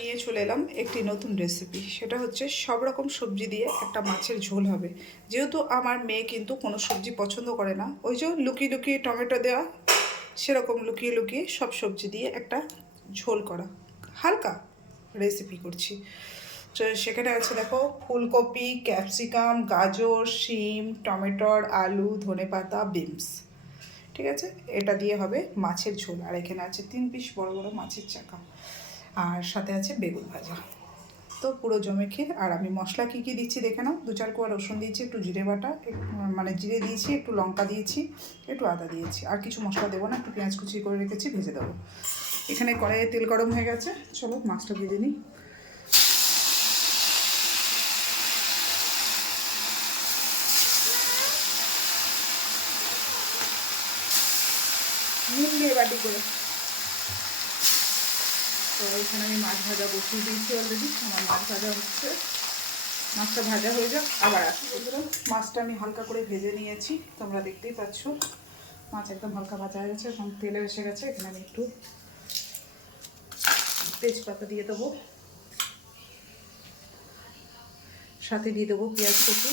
নিয়ে চলে এলাম একটি নতুন রেসিপি। সেটা হচ্ছে সব রকম সবজি দিয়ে একটা মাছের ঝোল হবে। যেহেতু আমার মেয়ে কিন্তু কোনো সবজি পছন্দ করে না, ওই যে লুকিয়ে লুকিয়ে টমেটো দেওয়া, সেরকম লুকিয়ে লুকিয়ে সব সবজি দিয়ে একটা ঝোল করা হালকা রেসিপি করছি। তো সেখানে আছে দেখো ফুলকপি, ক্যাপসিকাম, গাজর, শিম, টমেটোর, আলু, ধনেপাতা, বিনস। ঠিক আছে, এটা দিয়ে হবে মাছের ঝোল। আর এখানে আছে 3 পিস বড় বড় মাছের চাকা, আর সাথে আছে বেগুন ভাজা। তো পুরো জমে ক্ষীর। আর আমি মশলা কী কী দিচ্ছি দেখে নাও। 2-4 কোয়া রসুন দিয়েছি, একটু জিরে বাটা, মানে জিরে দিয়েছি, একটু লঙ্কা দিয়েছি, একটু আদা দিয়েছি। আর কিছু মশলা দেবো না, একটু পেঁয়াজ কুচি করে রেখেছি, ভেজে দেবো। এখানে কড়াইয়ে তেল গরম হয়ে গেছে, চলো মাছটা ভেজে নিই। নুন দিয়ে বাটি করে। তো এখানে আমি মাছ ভাজা বসিয়ে দিয়েছি অলরেডি। আমার মাছ ভাজা হচ্ছে, মাছটা ভাজা হয়ে যাক আবার আসি। মাছটা আমি হালকা করে ভেজে নিয়েছি, তোমরা দেখতেই পাচ্ছ মাছ একদম হালকা ভাজা হয়ে গেছে এবং তেলে এসে গেছে। এখানে আমি একটু তেজপাতা দিয়ে দেবো, সাথে দিয়ে দেবো পেঁয়াজ কুচি,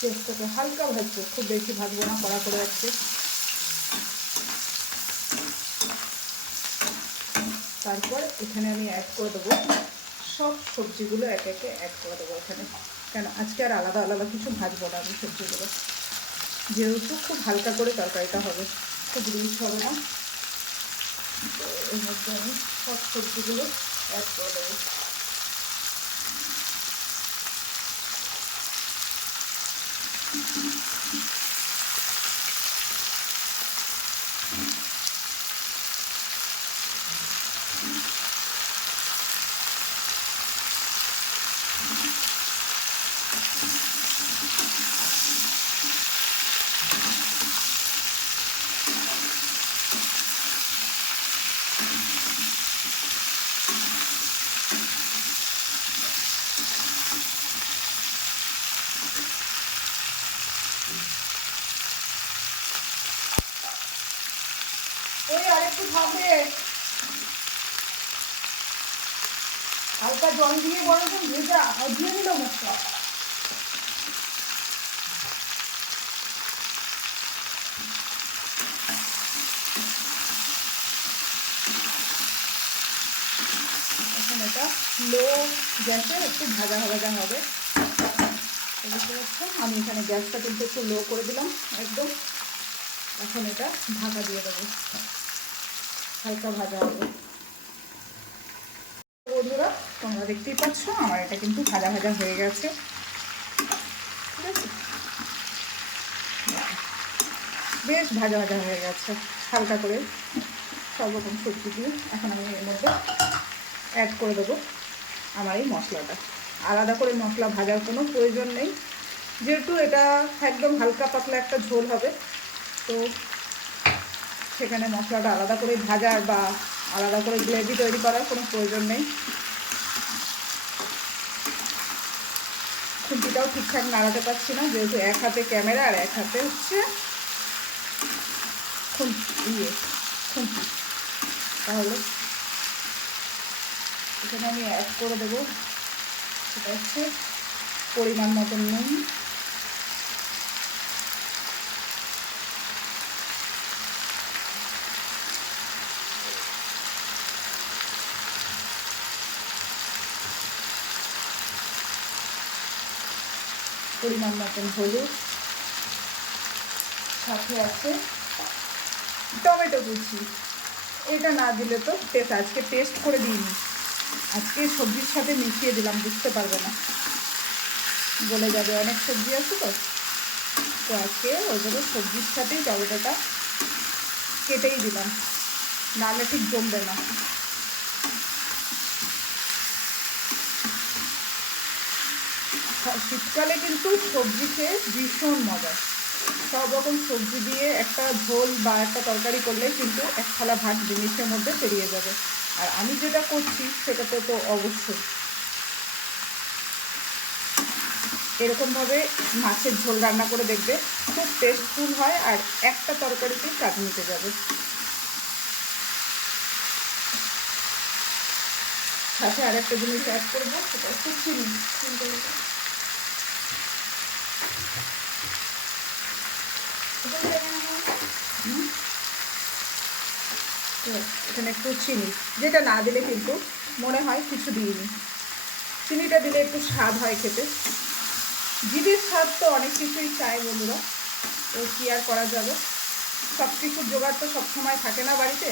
পেঁয়াজটাকে হালকা ভাজবো, খুব বেশি ভাজবো না, কড়া করে যাচ্ছে। তারপর এখানে আমি অ্যাড করে দেবো সব সবজিগুলো, একে একে অ্যাড করে দেবো এখানে। কেন আজকে আর আলাদা আলাদা কিছু ভাজবো না আমি সবজিগুলো, যেহেতু খুব হালকা করে তরকারিটা হবে, খুব রিচ হবে না। তো এর মধ্যে আমি সব সবজিগুলো অ্যাড করে দেবো। ওই আরেকটু থাকবে, হালকা জল দিয়ে বরং ভেজা আর দিয়ে দিল মশলা। এখন এটা লো গ্যাসে একটু ভাজা ভাজা হবে। বুঝতে পারছেন, আমি এখানে গ্যাসটা কিন্তু একটু লো করে দিলাম একদম। এখন এটা ঢাকা দিয়ে দেবো, হালকা ভাজা হবে। বন্ধুরা তোমরা দেখতেই পাচ্ছ আমার এটা কিন্তু ভাজা ভাজা হয়ে গেছে। ঠিক আছে, বেশ ভাজা ভাজা হয়ে গেছে হালকা করে সব রকম সবজি দিয়ে। এখন আমি এর মধ্যে অ্যাড করে দেবো আমার এই মশলাটা। আলাদা করে মশলা ভাজার কোনো প্রয়োজন নেই, যেহেতু এটা একদম হালকা পাতলা একটা ঝোল হবে। তো সেখানে মশলাটা আলাদা করে ভাজার বা আলাদা করে গ্রেভি তৈরি করার কোনো প্রয়োজন নেই। খুন্তিটাও ঠিকঠাক নাড়াতে পারছি না, যেহেতু এক হাতে ক্যামেরা আর এক হাতে হচ্ছে খুন্তি। তাহলে এখানে আমি অ্যাড করে দেবো, সেটা হচ্ছে পরিমাণ মতন নুন, পরিমাণ মতন হলুদ, সাথে আছে টমেটো কুচি। এটা না দিলে তো আজকে পেস্ট করে দিইনি, আজকে সবজির সাথে মিশিয়ে দিলাম, বুঝতে পারবে না, গলে যাবে, অনেক সবজি আছে তো। তো আজকে ওইগুলো সবজির সাথেই টমেটোটা কেটেই দিলাম, নাহলে ঠিক জমবে না। শীতকালে কিন্তু সবজি খেয়ে ভীষণ মজা। সব রকম সবজি দিয়ে একটা ঝোল বা একটা তরকারি করলে কিন্তু এক থালা ভাত জিনিসের মধ্যে পেরিয়ে যাবে। আর আমি যেটা করছি সেটাতে তো অবশ্যই। এরকমভাবে মাছের ঝোল রান্না করে দেখবে, খুব টেস্টফুল হয় আর একটা তরকারিতেই কাজ নিতে যাবে। সাথে আর একটা জিনিস অ্যাড করবো, সেটা হচ্ছে চিনি। এখানে একটু চিনি, যেটা না দিলে কিন্তু মনে হয় কিছু দিইনি। চিনিটা দিলে একটু স্বাদ হয় খেতে। জিভের স্বাদ তো অনেক কিছুই চায় বন্ধুরা, তো কী আর করা যাবে, সব কিছুর জোগাড় তো সবসময় থাকে না বাড়িতে,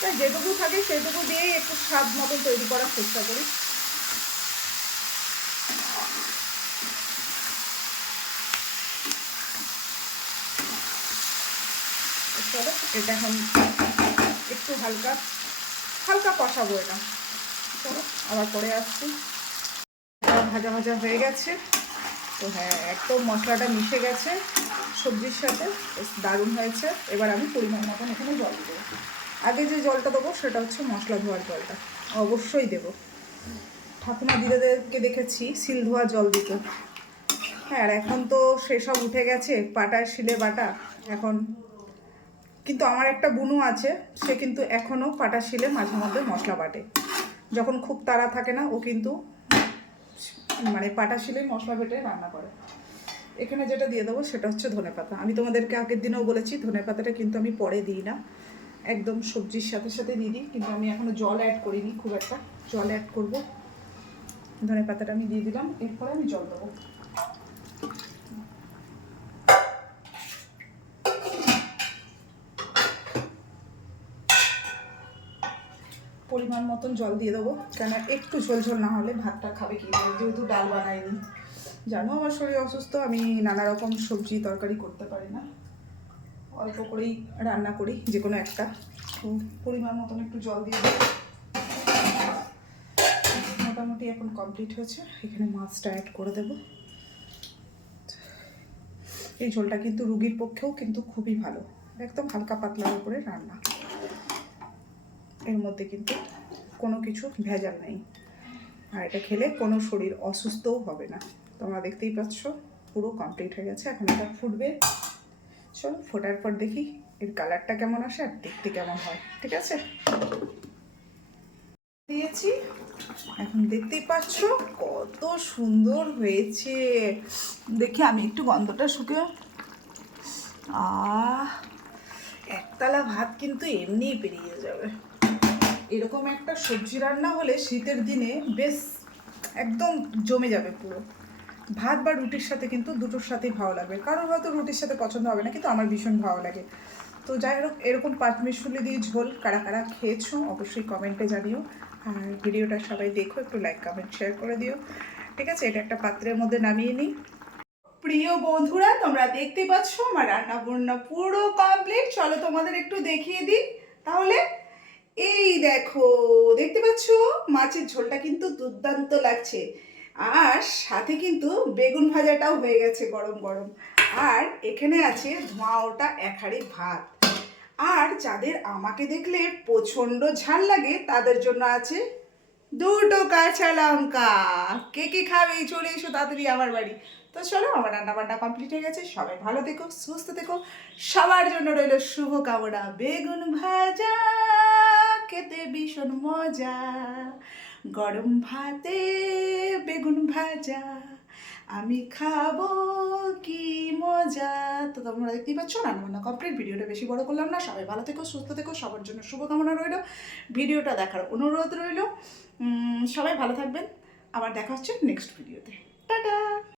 তাই যেটুকু থাকে সেটুকু দিয়েই একটু স্বাদ মতন তৈরি করার চেষ্টা করি। চলো এটা এখন একটু হালকা হালকা কষাবো এটা। চলো আবার পরে আসছি। ভাজা ভাজা হয়ে গেছে, তো হ্যাঁ একদম মশলাটা মিশে গেছে সবজির সাথে, বেশ দারুণ হয়েছে। এবার আমি পরিমাণ মতন এখানে জল দেবো। আগে যে জলটা দেবো সেটা হচ্ছে মশলা ধোয়ার জলটা, অবশ্যই দেবো। ঠাকুমা দিদাদেরকে দেখেছি শিল ধোয়া জল দিত। হ্যাঁ আর এখন তো সেসব উঠে গেছে, পাটায় শিলে বাটা এখন। কিন্তু আমার একটা বুনু আছে, সে কিন্তু এখনও পাটা শিলে মাঝে মধ্যে মশলা বাটে। যখন খুব তাড়া থাকে না, ও কিন্তু মানে পাটা শিলে মশলা বেটে রান্না করে। এখানে যেটা দিয়ে দেবো সেটা হচ্ছে ধনেপাতা। আমি তোমাদেরকে আগের দিনেও বলেছি ধনেপাতাটা কিন্তু আমি পরে দিই না, একদম সবজির সাথে সাথে দিয়ে দিই। কিন্তু আমি এখনও জল অ্যাড করিনি, খুব একটা জল অ্যাড করবো। ধনেপাতাটা আমি দিয়ে দিলাম, এরপরে আমি জল দেবো। পরিমাণ মতন জল দিয়ে দেবো, কেন একটু ঝোল ঝোল না হলে ভাতটা খাবে কি, যেহেতু ডাল বানাইনি। জানো আমার শরীর অসুস্থ, আমি নানা রকম সবজি তরকারি করতে পারি না, অল্প করেই রান্না করি যে কোনো একটা। তো পরিমাণ মতন একটু জল দিয়ে দেবো। মোটামুটি এখন কমপ্লিট হয়েছে, এখানে মাছটা অ্যাড করে দেবো। এই ঝোলটা কিন্তু রুগীর পক্ষেও কিন্তু খুবই ভালো, একদম হালকা পাতলার উপরে রান্না, এর মধ্যে কিন্তু কোনো কিছু ভেজাল নেই। আর এটা খেলে কোনো শরীর অসুস্থও হবে না। তোমরা দেখতেই পাচ্ছ পুরো কমপ্লিট হয়ে গেছে। এখন এটা ফুটবে, চলো ফোটার পর দেখি এর কালারটা কেমন আসে আর দেখতে কেমন হয়। ঠিক আছে, দিয়েছি, এখন দেখতেই পাচ্ছ কত সুন্দর হয়েছে। দেখি আমি একটু গন্ধটা শুকে, একতলা ভাত কিন্তু এমনিই পেরিয়ে যাবে। এরকম একটা সবজি রান্না হলে শীতের দিনে বেশ একদম জমে যাবে পুরো। ভাত বা রুটির সাথে কিন্তু দুটোর সাথেই ভালো লাগবে, কারোর হয়তো রুটির সাথে পছন্দ হবে না, কিন্তু আমার ভীষণ ভালো লাগে। তো যাই হোক, এরকম পাঁচমিশালি দিয়ে ঝোল কারা কারা খেয়েছো অবশ্যই কমেন্টে জানিও। আর ভিডিওটা সবাই দেখো, একটু লাইক কমেন্ট শেয়ার করে দিও। ঠিক আছে, এটা একটা পাত্রের মধ্যে নামিয়ে নিই। প্রিয় বন্ধুরা, তোমরা দেখতে পাচ্ছ আমার রান্না বান্না পুরো কমপ্লিট। চলো তোমাদের একটু দেখিয়ে দিই তাহলে। এই দেখো, দেখতে পাচ্ছ মাছের ঝোলটা কিন্তু দুর্দান্ত লাগছে, আর সাথে কিন্তু বেগুন ভাজাটাও হয়ে গেছে গরম গরম। আর এখানে আছে ধোঁয়া ওটা এক হাঁড়ি ভাত। আর যাদের আমাকে দেখলে প্রচণ্ড ঝাল লাগে তাদের জন্য আছে দুটো কাঁচা লঙ্কা। কে কে খাবে চলে এসো তাড়াতাড়ি আমার বাড়ি। তো চলো, আমার রান্না বান্না কমপ্লিট হয়ে গেছে। সবাই ভালো থেকো, সুস্থ থেকো, সবার জন্য রইল শুভ কামনা। বেগুন ভাজা খেতে ভীষণ মজা, গরম ভাতে বেগুন ভাজা আমি খাবো কি মজা। তো তোমরা দেখতেই পাচ্ছ রান্না বান্না কমপ্লিট। ভিডিওটা বেশি বড় করলাম না, সবাই ভালো থেকো, সুস্থ থেকো, সবার জন্য শুভকামনা রইল। ভিডিওটা দেখার অনুরোধ রইল। সবাই ভালো থাকবেন, আবার দেখা হচ্ছে নেক্সট ভিডিওতে। টাটা।